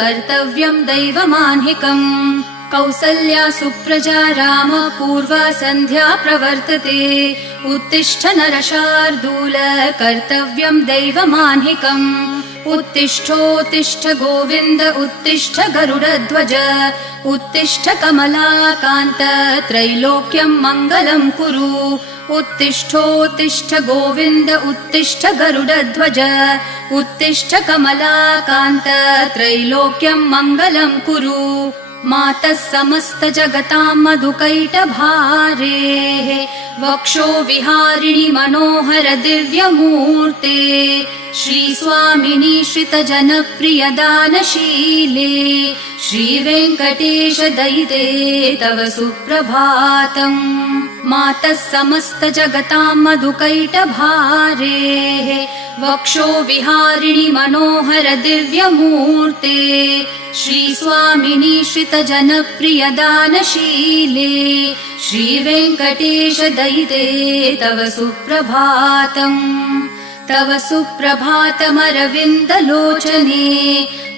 कर्तव्यं दैवमान्हिकम् कौसल्या सुप्रजा राम पूर्वा सन्ध्या प्रवर्तते उत्तिष्ठ नरशार्दूल कर्तव्यं दैवमान्हिकम् उत्तिष्ठोत्तिष्ठ गोविन्द उत्तिष्ठ गरुडध्वज उत्तिष्ठ कमलाकान्त त्रैलोक्यं मङ्गलं कुरु उत्तिष्ठोत्तिष्ठ गोविन्द उत्तिष्ठ गरुडध्वज उत्तिष्ठ कमलाकान्त त्रैलोक्यं मङ्गलं कुरु मातः समस्त जगतां मधुकैटभारेः वक्षो विहारिणि मनोहर दिव्यमूर्ते श्रीस्वामिनि श्रितजनप्रिय दानशीले श्रीवेङ्कटेश दयिते तव सुप्रभातम् मातः समस्त जगतां मधुकैटभारेः वक्षो विहारिणि मनोहर दिव्यमूर्ते श्रीस्वामिनि श्रितजनप्रिय दानशीले श्रीवेङ्कटेश दयिते तव सुप्रभातम् तव सुप्रभातमरविन्दलोचने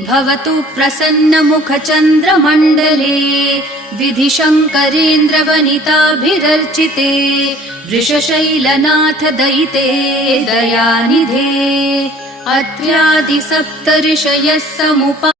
भवतु प्रसन्नमुखचन्द्रमण्डले विधिशङ्करेन्द्रवनिताभिरर्चिते वृषशैलनाथ दयिते दयानिधे अत्र्यादि सप्तऋषयः समुपा